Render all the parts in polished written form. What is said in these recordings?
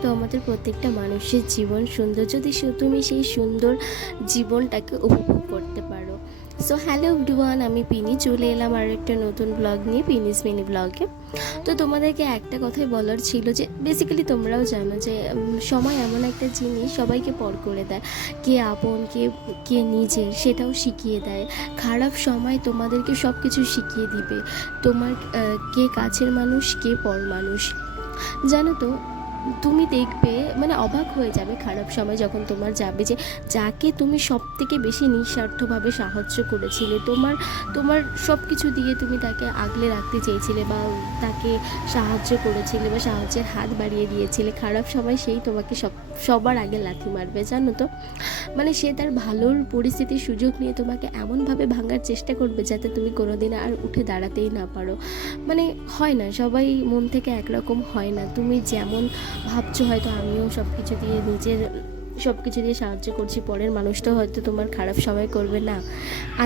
তো আমাদের প্রত্যেকটা মানুষের জীবন সুন্দর যদি তুমি সেই সুন্দর জীবনটাকে উপভোগ করতে পারো। সো হ্যালো এভরিওয়ান, আমি পিনি চলে এলাম আর একটা নতুন ব্লগ নিয়ে, পিনিস মিনি ব্লগে। তো তোমাদেরকে একটা কথাই বলার ছিল যে বেসিক্যালি তোমরাও জানো যে সময় এমন একটা জিনিস সবাইকে পর করে দেয়। কে আপন কে কে নিজের সেটাও শিখিয়ে দেয়। খারাপ সময় তোমাদেরকে সব কিছু শিখিয়ে দিবে। তোমার কে কাছের মানুষ কে পর মানুষ, জানো তো। তুমি দেখবে মানে অবাক হয়ে যাবে খারাপ সময় যখন তোমার যাবে, যে যাকে তুমি সব থেকে বেশি নিঃস্বার্থভাবে সাহায্য করেছিলে, তোমার তোমার সব কিছু দিয়ে তুমি তাকে আগলে রাখতে চেয়েছিলে বা তাকে সাহায্য করেছিলে বা সাহায্যের হাত বাড়িয়ে দিয়েছিলে, খারাপ সময় সেই তোমাকে সবার আগে লাথি মারবে, জানো তো। মানে সে তার ভালোর পরিস্থিতির সুযোগ নিয়ে তোমাকে এমনভাবে ভাঙার চেষ্টা করবে যাতে তুমি কোনোদিন আর উঠে দাঁড়াতেই না পারো। মানে হয় না, সবাই মন থেকে একরকম হয় না। তুমি যেমন ভাবছো হয়তো আমিও সব কিছু দিয়ে সব কিছু দিয়ে সাহায্য করছি, পরের মানুষটা হয়তো তোমার খারাপ সময় করবে না।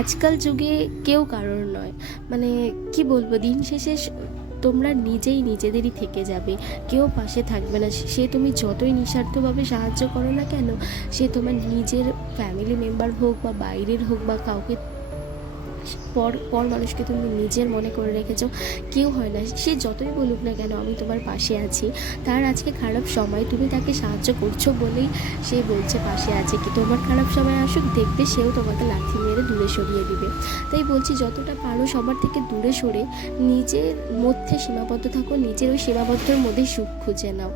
আজকাল যুগে কেউ কারোর নয়। মানে কি বলবো, দিন শেষে তোমরা নিজেই নিজেদেরই থেকে যাবে, কেউ পাশে থাকবে না। সে তুমি যতই নিঃস্বার্থভাবে সাহায্য করো না কেন, সে তোমার নিজের ফ্যামিলি মেম্বার হোক বা বাইরের হোক বা কাউকে পর পর মানুষকে তুমি নিজের মনে করে রেখেছো, কেউ হয় না। সে যতই বলুক না কেন আমি তোমার পাশে আছি, তার আজকে খারাপ সময় তুমি তাকে সাহায্য করছো বলেই সে বলছে পাশে আছে। কি তোমার খারাপ সময় আসুক, দেখবে সেও তোমাকে লাথি মেরে দূরে সরিয়ে দিবে। তাই বলছি যতটা পারো সবার থেকে দূরে সরে নিজের মধ্যে সীমাবদ্ধ থাকো, নিজের ওই সীমাবদ্ধের মধ্যেই সুখ খুঁজে নাও।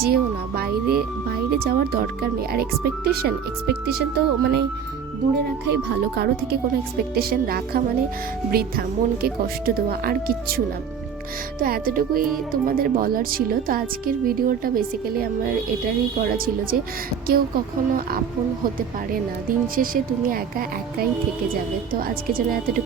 যেও না বাইরে, বাইরে যাওয়ার দরকার নেই। আর এক্সপেকটেশন তো মানে দূরে রাখাই ভালো। কারো থেকে কোনো এক্সপেকটেশন রাখা মানে বৃথা, মনকে কষ্ট দেওয়া, আর কিচ্ছু না। তো এতটুকুই তোমাদের বলার ছিল। তো আজকের ভিডিওটা বেসিক্যালি আমার এটারই করা ছিল যে কেউ কখনো আপন হতে পারে না, দিন শেষে তুমি একা একাই থেকে যাবে। তো আজকে যেন এতটুকু।